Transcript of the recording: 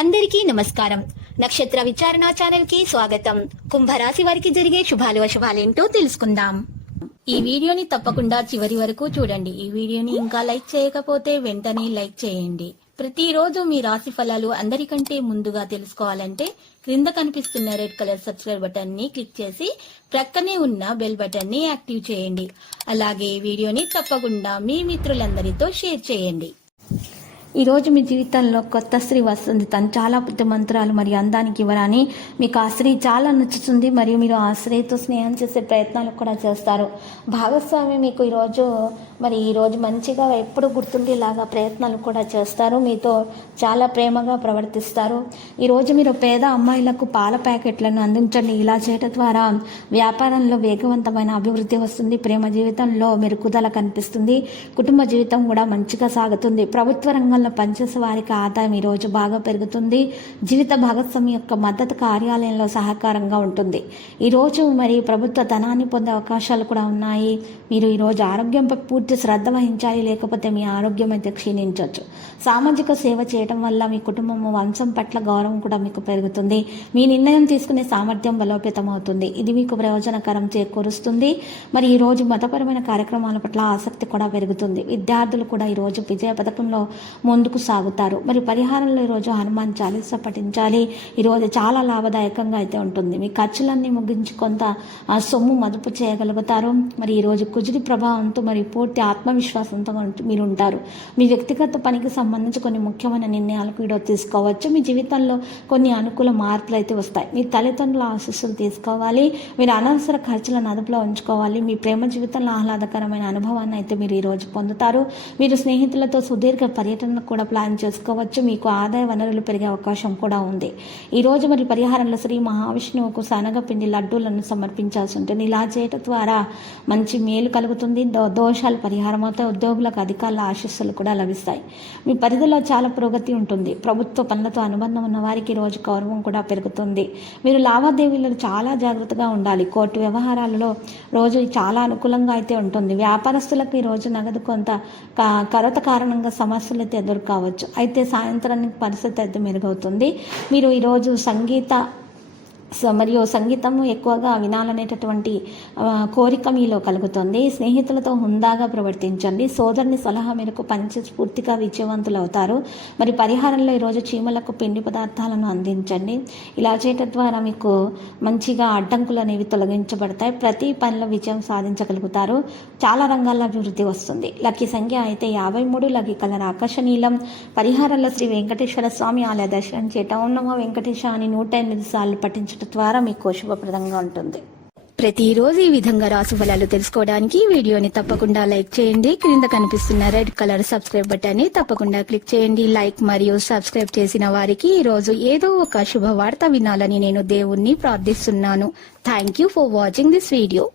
అందరికీ నమస్కారం. నక్షత్ర విచారణ ఛానల్ కి స్వాగతం. కుంభరాశి వారికి జరిగే శుభాలు అశుభాలేంటో తెలుసుకుందాం. ఈ వీడియోని తప్పకుండా చివరి వరకు చూడండి. ఈ వీడియోని ఇంకా లైక్ చేయకపోతే వెంటనే లైక్ చేయండి. ప్రతిరోజు మీ రాశి ఫలాలు అందరికంటే ముందుగా తెలుసుకోవాలంటే క్రింద కనిపిస్తున్న రెడ్ కలర్ సబ్స్క్రైబ్ బటన్ ని క్లిక్ చేసి ప్రక్కనే ఉన్న బెల్ బటన్ ని యాక్టివ్ చేయండి. అలాగే ఈ వీడియోని తప్పకుండా మీ మిత్రులందరితో షేర్ చేయండి. ఈరోజు మీ జీవితంలో కొత్త స్త్రీ వస్తుంది. తను చాలా బుద్ధిమంతురాలు మరియు అందానికి ఇవ్వరాని మీకు ఆ స్త్రీ చాలా నచ్చుతుంది మరియు మీరు ఆ స్త్రీతో స్నేహం చేసే ప్రయత్నాలు కూడా చేస్తారు. భాగస్వామి మీకు ఈరోజు మంచిగా ఎప్పుడు గుర్తుండేలాగా ప్రయత్నాలు కూడా చేస్తారు. మీతో చాలా ప్రేమగా ప్రవర్తిస్తారు. ఈరోజు మీరు పేద అమ్మాయిలకు పాల ప్యాకెట్లను అందించండి. ఇలా చేయడం ద్వారా వ్యాపారంలో వేగవంతమైన అభివృద్ధి వస్తుంది. ప్రేమ జీవితంలో మెరుగుదల కనిపిస్తుంది. కుటుంబ జీవితం కూడా మంచిగా సాగుతుంది. ప్రభుత్వ రంగంలో పనిచేసే వారికి ఆదాయం ఈరోజు బాగా పెరుగుతుంది. జీవిత భాగస్వామి యొక్క మద్దతు కార్యాలయంలో సహకారంగా ఉంటుంది. ఈరోజు ప్రభుత్వ ధనాన్ని పొందే అవకాశాలు కూడా ఉన్నాయి. మీరు ఈరోజు ఆరోగ్యంపై పూర్తి శ్రద్ధ వహించాలి, లేకపోతే మీ ఆరోగ్యం అయితే క్షీణించవచ్చు. సామాజిక సేవ చేయడం వల్ల మీ కుటుంబం వంశం పట్ల గౌరవం కూడా మీకు పెరుగుతుంది. మీ నిర్ణయం తీసుకునే సామర్థ్యం బలోపేతం అవుతుంది. ఇది మీకు ప్రయోజనకరం చేకూరుస్తుంది. ఈరోజు మతపరమైన కార్యక్రమాల పట్ల ఆసక్తి కూడా పెరుగుతుంది. విద్యార్థులు కూడా ఈరోజు విజయ పథకంలో ముందుకు సాగుతారు. పరిహారంలో ఈరోజు హనుమాన్ చాలీసా పఠించాలి. ఈరోజు చాలా లాభదాయకంగా అయితే ఉంటుంది. మీ ఖర్చులన్నీ ముగించి కొంత సొమ్ము మదుపు చేయగలుగుతారు. ఈరోజు కుజుడి ప్రభావంతో పూర్తి ఆత్మవిశ్వాసంతో మీరు ఉంటారు. మీ వ్యక్తిగత పనికి సంబంధించి కొన్ని ముఖ్యమైన నిర్ణయాలకు ఈరోజు తీసుకోవచ్చు. మీ జీవితంలో కొన్ని అనుకూల మార్పులు అయితే వస్తాయి. మీ తల్లిదండ్రుల ఆశీస్సులు తీసుకోవాలి. మీరు అనవసర ఖర్చులను అదుపులో ఉంచుకోవాలి. మీ ప్రేమ జీవితంలో ఆహ్లాదకరమైన అనుభవాన్ని అయితే మీరు ఈరోజు పొందుతారు. మీరు స్నేహితులతో సుదీర్ఘ పర్యటన కూడా ప్లాన్ చేసుకోవచ్చు. మీకు ఆదాయ వనరులు పెరిగే అవకాశం కూడా ఉంది. ఈరోజు పరిహారంలో శ్రీ మహావిష్ణువుకు శనగపిండి లడ్డూలను సమర్పించాల్సి ఉంటుంది. ఇలా చేయటం ద్వారా మంచి మేలు కలుగుతుంది. దోషాలు పరిహారం అవుతాయి. ఉద్యోగులకు అధికారుల ఆశీస్సులు కూడా లభిస్తాయి. మీ పరిధిలో చాలా పురోగతి ఉంటుంది. ప్రభుత్వ పనులతో అనుబంధం ఉన్న వారికి ఈరోజు గౌరవం కూడా పెరుగుతుంది. మీరు లావాదేవీలలో చాలా జాగ్రత్తగా ఉండాలి. కోర్టు వ్యవహారాలలో రోజు చాలా అనుకూలంగా అయితే ఉంటుంది. వ్యాపారస్తులకు ఈరోజు నగదు కొంత కొరత కారణంగా సమస్యలు అయితే ఎదుర్కోవచ్చు. అయితే సాయంత్రానికి పరిస్థితి అయితే మెరుగవుతుంది. మీరు ఈరోజు సంగీతము ఎక్కువగా వినాలనేటటువంటి కోరిక మీలో కలుగుతుంది. స్నేహితులతో హుందాగా ప్రవర్తించండి. సోదరుని సలహా మేరకు పనిచేసి పూర్తిగా విజయవంతులు అవుతారు. పరిహారంలో ఈరోజు చీమలకు పిండి పదార్థాలను అందించండి. ఇలా చేయటం ద్వారా మీకు మంచిగా అడ్డంకులు అనేవి తొలగించబడతాయి. ప్రతి పనిలో విజయం సాధించగలుగుతారు. చాలా రంగాల్లో అభివృద్ధి వస్తుంది. లక్కీ సంఖ్య అయితే 53. లక్కీ కలర్ ఆకర్షణీయం. పరిహారంలో శ్రీ వెంకటేశ్వర స్వామి ఆలయ దర్శనం చేయటం, ఓం నమో వెంకటేశ అని 108 సార్లు పఠించడం ద్వారా మీకు శుభప్రదంగా ఉంటుంది. ప్రతిరోజు ఈ విధంగా రాశి ఫలాలు తెలుసుకోవడానికి వీడియోని తప్పకుండా లైక్ చేయండి. క్రింద కనిపిస్తున్న రెడ్ కలర్ సబ్స్క్రైబ్ బటన్ ని తప్పకుండా క్లిక్ చేయండి. లైక్ మరియు సబ్స్క్రైబ్ చేసిన వారికి ఈ రోజు ఏదో ఒక శుభవార్త వినాలని నేను దేవుణ్ణి ప్రార్థిస్తున్నాను. Thank you for watching this video.